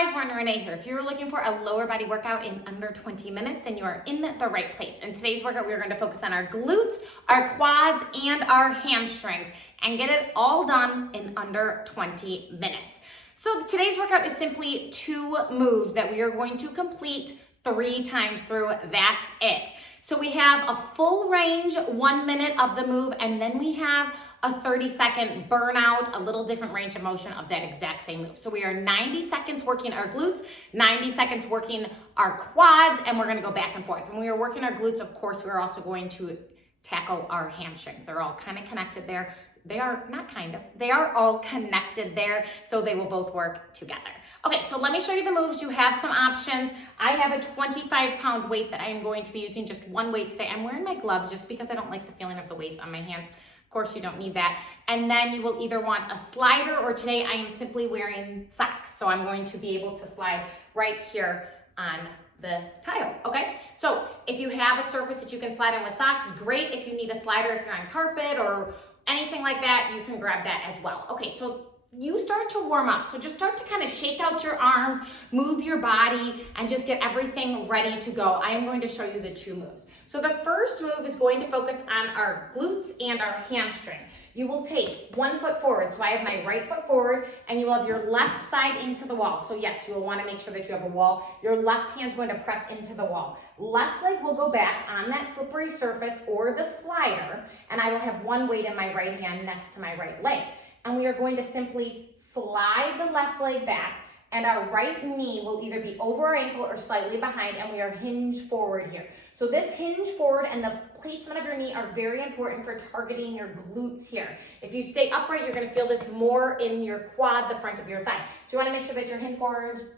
Hi everyone, Renee here. If you're looking for a lower body workout in under 20 minutes, then you are in the right place. In today's workout, we're going to focus on our glutes, our quads, and our hamstrings, and get it all done in under 20 minutes. So today's workout is simply 2 moves that we are going to complete 3 times through. That's it. So we have a full range, 1 minute of the move, and then we have a 30-second burnout, a little different range of motion of that exact same move. So we are 90 seconds working our glutes, 90 seconds working our quads, and we're gonna go back and forth. When we are working our glutes, of course, we're also going to tackle our hamstrings. They're all kind of connected there. They are not kind of, they are all connected there, so they will both work together. Okay, so let me show you the moves. You have some options. I have a 25-pound weight that I am going to be using, just one weight today. I'm wearing my gloves just because I don't like the feeling of the weights on my hands. Of course, you don't need that. And then you will either want a slider, or today I am simply wearing socks. So I'm going to be able to slide right here on the tile, okay? So if you have a surface that you can slide on with socks, great. If you need a slider, if you're on carpet or anything like that, you can grab that as well. Okay, so you start to warm up. So just start to kind of shake out your arms, move your body, and just get everything ready to go. I am going to show you the 2 moves. So the first move is going to focus on our glutes and our hamstring. You will take 1 foot forward. So I have my right foot forward, and you will have your left side into the wall. So yes, you will want to make sure that you have a wall. Your left hand's going to press into the wall. Left leg will go back on that slippery surface or the slider, and I will have one weight in my right hand next to my right leg. And we are going to simply slide the left leg back, and our right knee will either be over our ankle or slightly behind, and we are hinged forward here. So this hinge forward and the placement of your knee are very important for targeting your glutes here. If you stay upright, you're gonna feel this more in your quad, the front of your thigh. So you wanna make sure that you're hinging forward,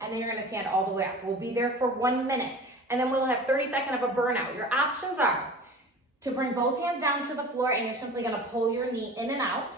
and then you're gonna stand all the way up. We'll be there for 1 minute, and then we'll have 30 seconds of a burnout. Your options are to bring both hands down to the floor, and you're simply gonna pull your knee in and out.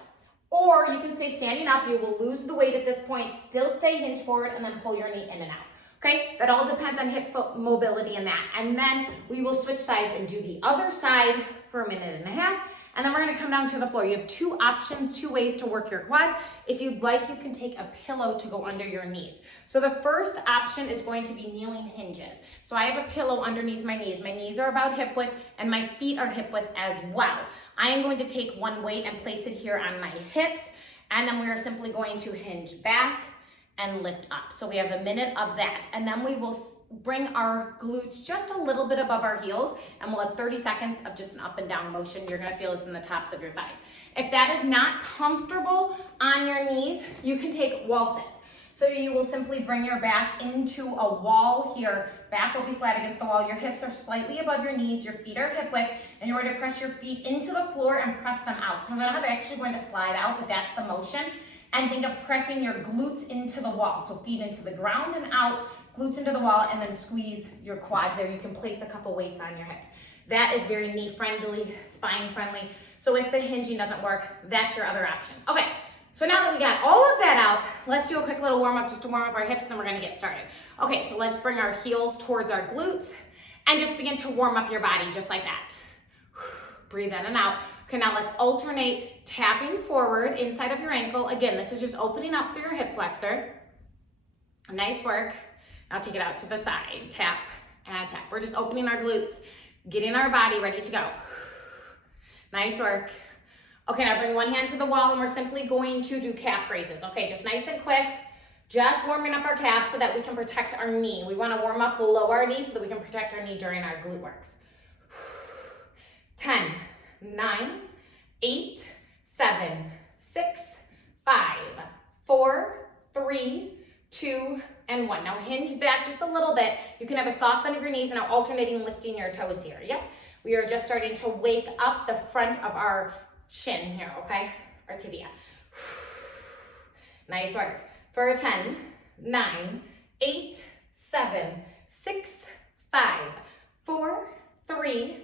Or you can stay standing up. You will lose the weight at this point, still stay hinged forward, and then pull your knee in and out. Okay, that all depends on hip foot mobility and that. And then we will switch sides and do the other side for 1.5 minutes. And then we're gonna come down to the floor. You have 2 options, 2 ways to work your quads. If you'd like, you can take a pillow to go under your knees. So the first option is going to be kneeling hinges. So I have a pillow underneath my knees. My knees are about hip width, and my feet are hip width as well. I am going to take 1 weight and place it here on my hips, and then we are simply going to hinge back and lift up. So we have 1 minute of that, and then we will bring our glutes just a little bit above our heels, and we'll have 30 seconds of just an up and down motion. You're gonna feel this in the tops of your thighs. If that is not comfortable on your knees, you can take wall sits. So you will simply bring your back into a wall here. Back will be flat against the wall. Your hips are slightly above your knees. Your feet are hip width, and you're going to press your feet into the floor and press them out. So they're not actually going to slide out, but that's the motion. And think of pressing your glutes into the wall. So feet into the ground and out, glutes into the wall, and then squeeze your quads there. You can place a couple weights on your hips. That is very knee friendly, spine friendly. So if the hinging doesn't work, that's your other option. Okay. So now that we got all of that out, let's do a quick little warm up just to warm up our hips, and then we're gonna get started. Okay, so let's bring our heels towards our glutes and just begin to warm up your body just like that. Breathe in and out. Okay, now let's alternate tapping forward inside of your ankle. Again, this is just opening up through your hip flexor. Nice work. Now take it out to the side. Tap and tap. We're just opening our glutes, getting our body ready to go. Nice work. Okay, now bring 1 hand to the wall, and we're simply going to do calf raises. Okay, just nice and quick, just warming up our calves so that we can protect our knee. We wanna warm up below our knee so that we can protect our knee during our glute works. 10, 9, 8, 7, 6, 5, 4, 3, 2, and 1. Now hinge back just a little bit. You can have a soft bend of your knees, and now alternating lifting your toes here. Yep, we are just starting to wake up the front of our shin here, okay? Or tibia. Nice work. For 10, 9, 8, 7, 6, 5, 4, 3,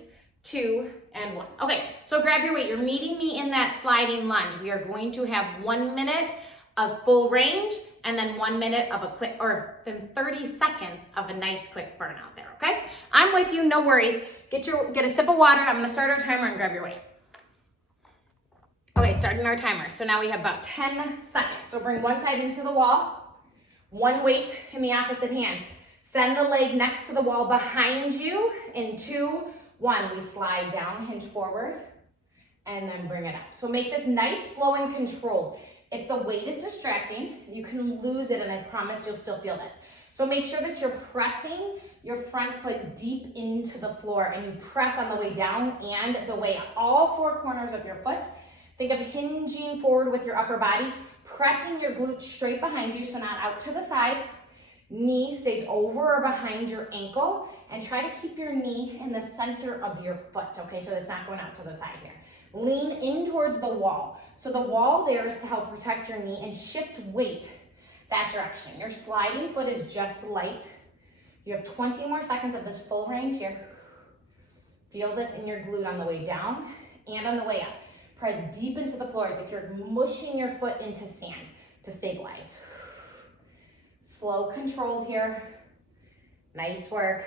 2, and 1. Okay, so grab your weight. You're meeting me in that sliding lunge. We are going to have 1 minute of full range, and then 1 minute of a quick, or then 30 seconds of a nice quick burnout there, okay? I'm with you, no worries. Get a sip of water. I'm gonna start our timer and grab your weight. Okay, starting our timer. So now we have about 10 seconds. So bring one side into the wall, One weight in the opposite hand. Send the leg next to the wall behind you in 2, 1. We slide down, hinge forward, and then bring it up. So make this nice, slow, and controlled. If the weight is distracting, you can lose it, and I promise you'll still feel this. So make sure that you're pressing your front foot deep into the floor, and you press on the way down and the way up. All 4 corners of your foot. Think of hinging forward with your upper body, pressing your glute straight behind you, so not out to the side. Knee stays over or behind your ankle, and try to keep your knee in the center of your foot, okay? So it's not going out to the side here. Lean in towards the wall. So the wall there is to help protect your knee and shift weight that direction. Your sliding foot is just light. You have 20 more seconds of this full range here. Feel this in your glute on the way down and on the way up. Press deep into the floor as if you're mushing your foot into sand to stabilize. Slow, controlled here. Nice work.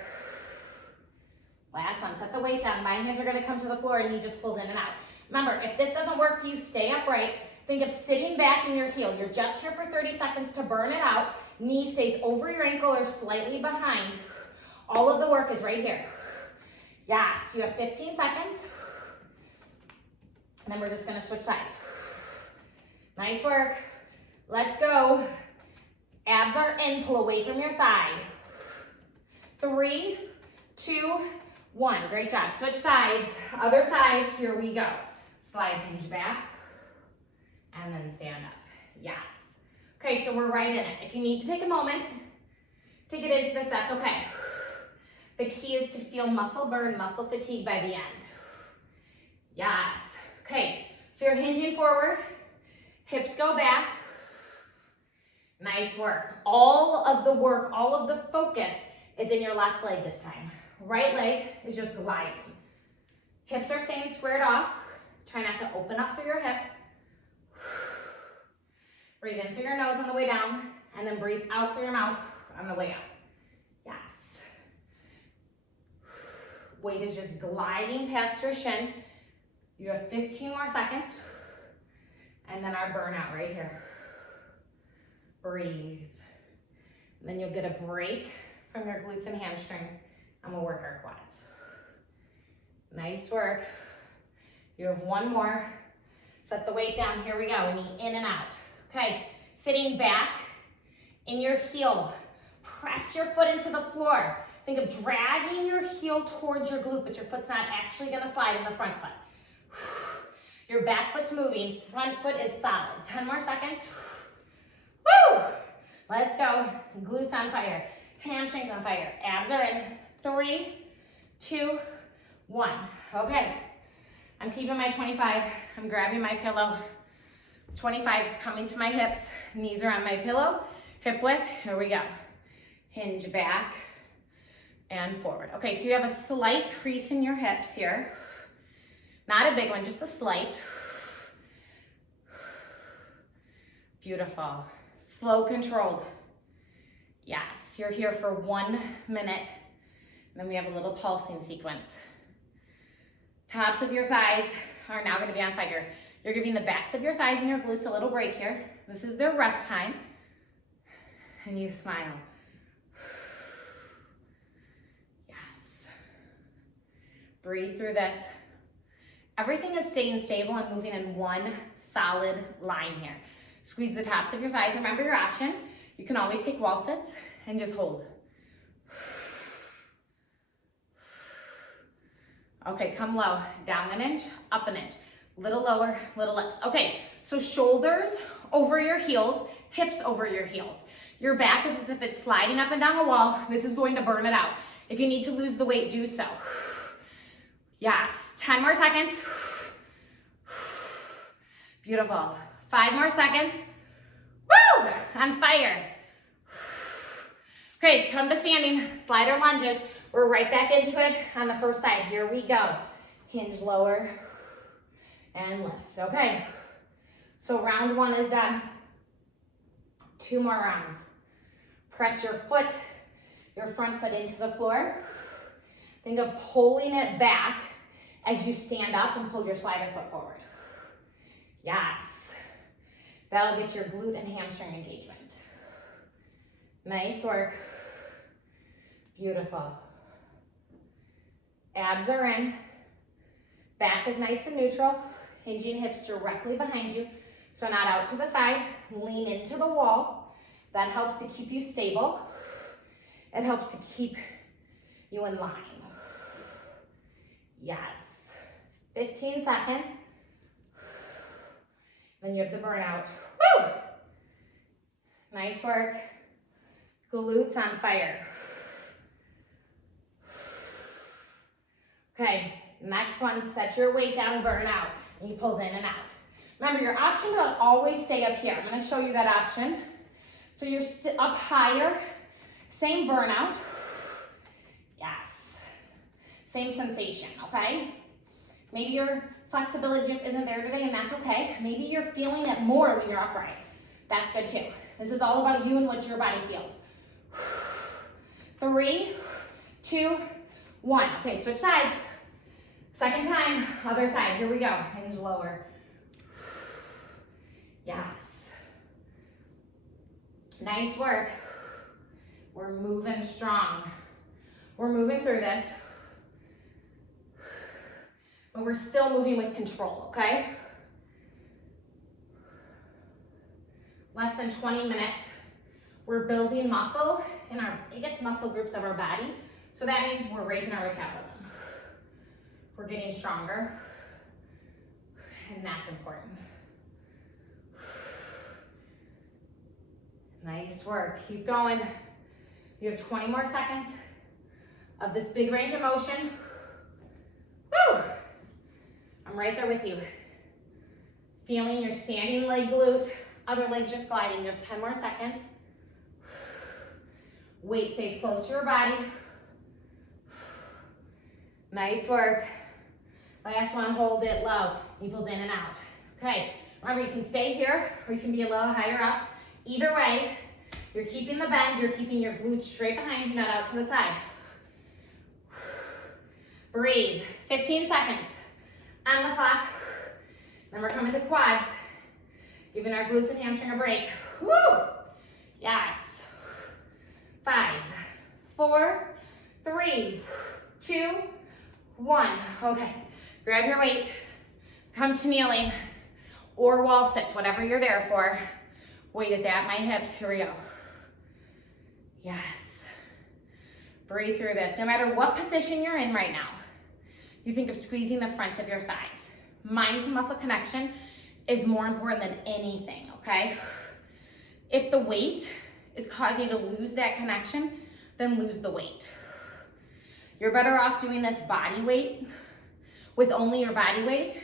Last one, set the weight down. My hands are gonna come to the floor and knee just pulls in and out. Remember, if this doesn't work for you, stay upright. Think of sitting back in your heel. You're just here for 30 seconds to burn it out. Knee stays over your ankle or slightly behind. All of the work is right here. Yes, you have 15 seconds. And then we're just gonna switch sides. Nice work. Let's go. Abs are in, pull away from your thigh. 3, 2, 1. Great job. Switch sides. Other side, here we go. Slide, hinge back, and then stand up. Yes. Okay, so we're right in it. If you need to take a moment to get into this, that's okay. The key is to feel muscle burn, muscle fatigue by the end. Yes. Okay, so you're hinging forward, hips go back. Nice work. All of the work, all of the focus is in your left leg this time. Right leg is just gliding. Hips are staying squared off. Try not to open up through your hip. Breathe in through your nose on the way down, and then breathe out through your mouth on the way up. Yes. Weight is just gliding past your shin. You have 15 more seconds, and then our burnout right here. Breathe. And then you'll get a break from your glutes and hamstrings, and we'll work our quads. Nice work. You have 1 more. Set the weight down. Here we go. Knee in and out. Okay, sitting back in your heel. Press your foot into the floor. Think of dragging your heel towards your glute, but your foot's not actually gonna slide in the front foot. Your back foot's moving. Front foot is solid. 10 more seconds. Woo! Let's go. Glutes on fire. Hamstrings on fire. Abs are in. 3, 2, 1. Okay. I'm keeping my 25. I'm grabbing my pillow. 25's coming to my hips. Knees are on my pillow. Hip width. Here we go. Hinge back and forward. Okay, so you have a slight crease in your hips here. Not a big one, just a slight. Beautiful. Slow, controlled. Yes, you're here for 1 minute. Then we have a little pulsing sequence. Tops of your thighs are now going to be on fire. You're giving the backs of your thighs and your glutes a little break here. This is their rest time. And you smile. Yes. Breathe through this. Everything is staying stable and moving in one solid line here. Squeeze the tops of your thighs. Remember your option. You can always take wall sits and just hold. Okay, come low. Down an inch, up an inch. Little lower, little lifts. Okay, so shoulders over your heels, hips over your heels. Your back is as if it's sliding up and down a wall. This is going to burn it out. If you need to lose the weight, do so. Yes, 10 more seconds. Beautiful. 5 more seconds. Woo! On fire. Okay, come to standing, slider lunges. We're right back into it on the first side. Here we go. Hinge lower and lift. Okay, so round 1 is done. 2 more rounds. Press your foot, your front foot into the floor. Think of pulling it back as you stand up and pull your slider foot forward. Yes. That'll get your glute and hamstring engagement. Nice work. Beautiful. Abs are in. Back is nice and neutral. Hinging hips directly behind you. So not out to the side. Lean into the wall. That helps to keep you stable. It helps to keep you in line. Yes. 15 seconds. Then you have the burnout. Woo! Nice work. Glutes on fire. Okay, next one, set your weight down, burn out. And you pull in and out. Remember, your option to always stay up here. I'm gonna show you that option. So you're up higher, same burnout. Yes. Same sensation, okay? Maybe your flexibility just isn't there today, and that's okay. Maybe you're feeling it more when you're upright. That's good too. This is all about you and what your body feels. 3, 2, 1. Okay, switch sides. Second time, other side. Here we go. Hinge lower. Yes. Nice work. We're moving strong. We're moving through this. But we're still moving with control, okay? Less than 20 minutes. We're building muscle in our biggest muscle groups of our body. So that means we're raising our metabolism. We're getting stronger. And that's important. Nice work. Keep going. You have 20 more seconds of this big range of motion. Woo! I'm right there with you. Feeling your standing leg glute, other leg just gliding. You have 10 more seconds. Weight stays close to your body. Nice work. Last one, hold it low. Pupils in and out. Okay, remember you can stay here or you can be a little higher up. Either way, you're keeping the bend, you're keeping your glutes straight behind you, not out to the side. Breathe, 15 seconds. On the clock. Then we're coming to quads. Giving our glutes and hamstring a break. Woo! Yes. 5, 4, 3, 2, 1. Okay, grab your weight, come to kneeling or wall sits, whatever you're there for. Weight is at my hips, here we go. Yes. Breathe through this. No matter what position you're in right now, you think of squeezing the fronts of your thighs. Mind to muscle connection is more important than anything, okay? If the weight is causing you to lose that connection, then lose the weight. You're better off doing this body weight with only your body weight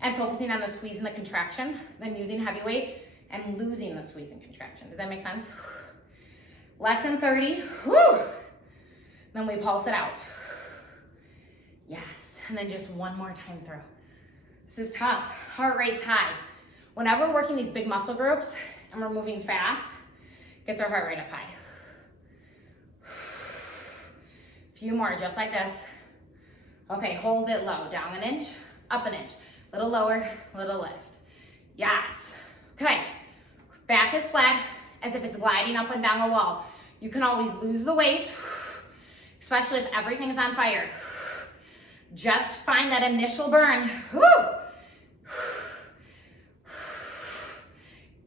and focusing on the squeeze and the contraction than using heavy weight and losing the squeeze and contraction. Does that make sense? Less than 30, whew. Then we pulse it out. Yes, and then just one more time through. This is tough, heart rate's high. Whenever we're working these big muscle groups and we're moving fast, gets our heart rate up high. Few more, just like this. Okay, hold it low, down an inch, up an inch. Little lower, little lift. Yes. Okay, back is flat as if it's gliding up and down a wall. You can always lose the weight, especially if everything's on fire. Just find that initial burn. Woo!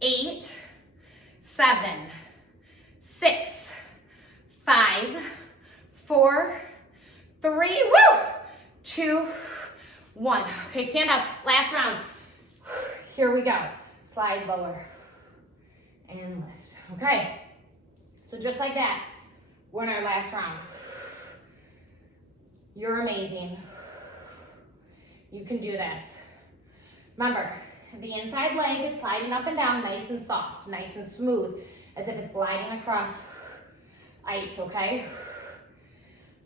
8, 7, 6, 5, 4, 3, woo! 2, 1. Okay, stand up. Last round. Here we go. Slide lower and lift. Okay, so just like that, we're in our last round. You're amazing. You can do this. Remember, the inside leg is sliding up and down nice and soft, nice and smooth, as if it's gliding across ice, okay?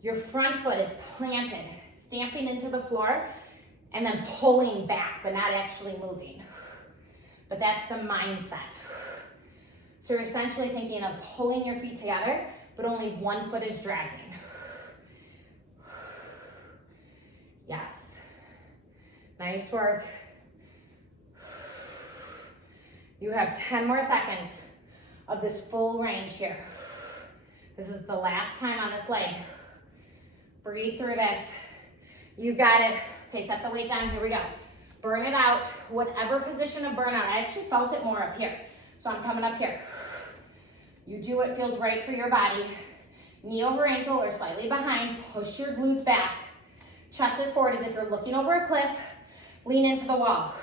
Your front foot is planted, stamping into the floor, and then pulling back, but not actually moving. But that's the mindset. So you're essentially thinking of pulling your feet together, but only one foot is dragging. Yes. Nice work. You have 10 more seconds of this full range here. This is the last time on this leg. Breathe through this. You've got it. Okay, set the weight down. Here we go. Burn it out. Whatever position of burnout. I actually felt it more up here. So I'm coming up here. You do what feels right for your body. Knee over ankle or slightly behind. Push your glutes back. Chest is forward as if you're looking over a cliff. Lean into the wall.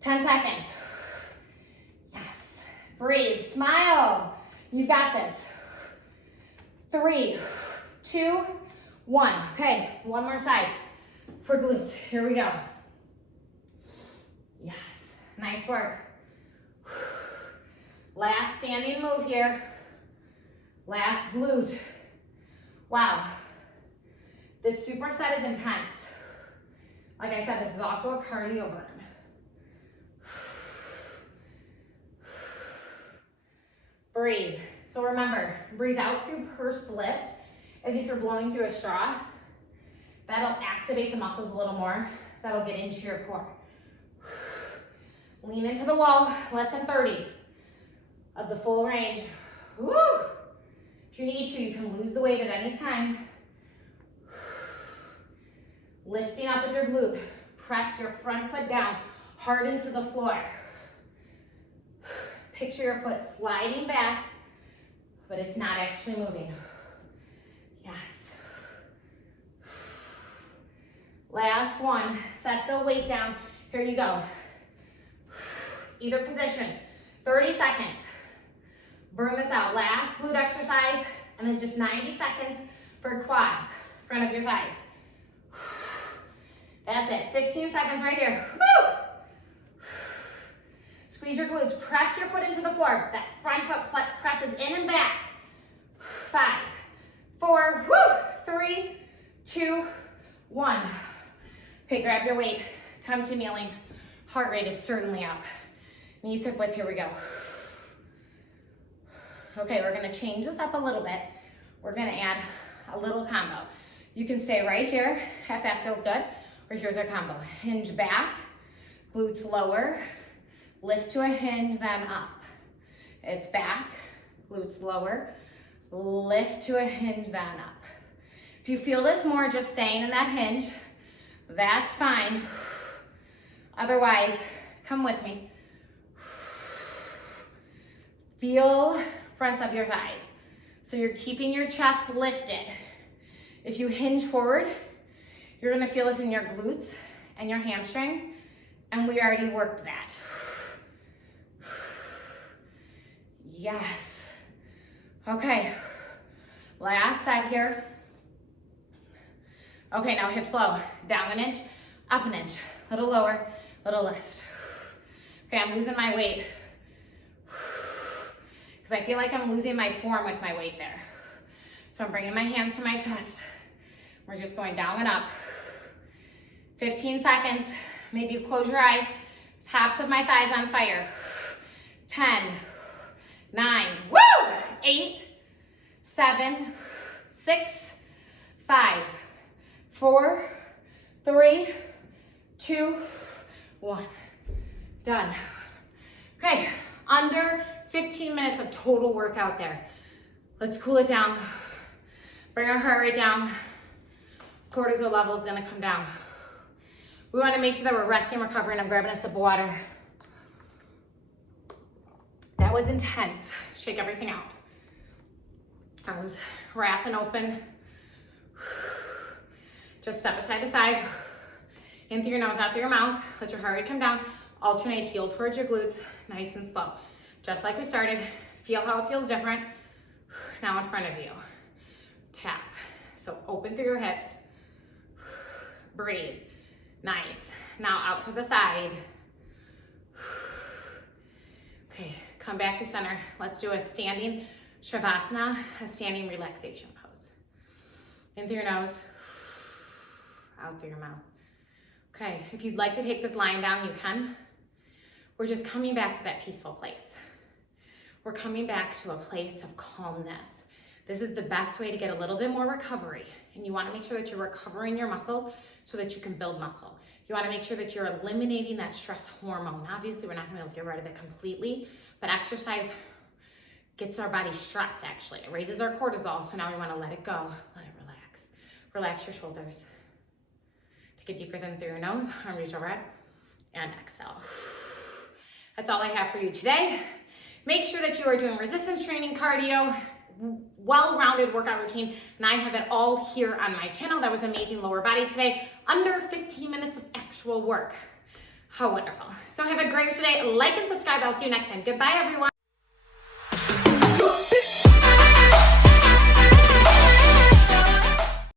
10 seconds. Yes. Breathe. Smile. You've got this. 3, 2, 1. Okay, one more side for glutes. Here we go. Yes. Nice work. Last standing move here. Last glute. Wow. This superset is intense. Like I said, this is also a cardio burn. Breathe. So remember, breathe out through pursed lips as if you're blowing through a straw. That'll activate the muscles a little more. That'll get into your core. Lean into the wall, less than 30 of the full range. Woo! If you need to, you can lose the weight at any time. Lifting up with your glute. Press your front foot down, hard into the floor. Picture your foot sliding back, but it's not actually moving. Yes. Last one. Set the weight down. Here you go. Either position. 30 seconds. Burn this out. Last glute exercise, and then just 90 seconds for quads, front of your thighs. That's it. 15 seconds right here. Woo! Squeeze your glutes. Press your foot into the floor. That front foot presses in and back. 5, 4, 3, 2, 1. Okay, grab your weight. Come to kneeling. Heart rate is certainly up. Knees hip width. Here we go. Okay, we're gonna change this up a little bit. We're gonna add a little combo. You can stay right here if that feels good, or here's our combo. Hinge back, glutes lower, lift to a hinge, then up. It's back, glutes lower, lift to a hinge, then up. If you feel this more, just staying in that hinge, that's fine. Otherwise, come with me. Feel fronts of your thighs. So you're keeping your chest lifted. If you hinge forward, you're gonna feel this in your glutes and your hamstrings, and we already worked that. Yes. Okay, last side here. Okay, now hips low. Down an inch, up an inch. Little lower, little lift. Okay, I'm losing my weight because I feel like I'm losing my form with my weight there. So I'm bringing my hands to my chest. We're just going down and up. 15 seconds. Maybe you close your eyes. Tops of my thighs on fire. 10, 9, woo! 8, 7, 6, 5, 4, 3, 2, 1. Done. Okay, under 15 minutes of total workout there. Let's cool it down. Bring our heart rate down. Cortisol level is gonna come down. We wanna make sure that we're resting, recovering. I'm grabbing a sip of water. That was intense. Shake everything out. Arms wrapping open. Just step it side to side. In through your nose, out through your mouth. Let your heart rate come down. Alternate heel towards your glutes, nice and slow. Just like we started. Feel how it feels different. Now in front of you. Tap. So open through your hips. Breathe. Nice. Now out to the side. Okay, come back to center. Let's do a standing Shavasana, a standing relaxation pose. In through your nose, out through your mouth. Okay, if you'd like to take this lying down, you can. We're just coming back to that peaceful place. We're coming back to a place of calmness. This is the best way to get a little bit more recovery. And you wanna make sure that you're recovering your muscles so that you can build muscle. You wanna make sure that you're eliminating that stress hormone. Obviously, we're not gonna be able to get rid of it completely, but exercise gets our body stressed actually. It raises our cortisol, so now we wanna let it go, let it relax. Relax your shoulders. Take a deep breath in through your nose, arm reach overhead, and exhale. That's all I have for you today. Make sure that you are doing resistance training, cardio, well-rounded workout routine, and I have it all here on my channel. That was amazing lower body today, under 15 minutes of actual work. How wonderful. So have a great today. Like and subscribe. I'll see you next time. Goodbye, everyone.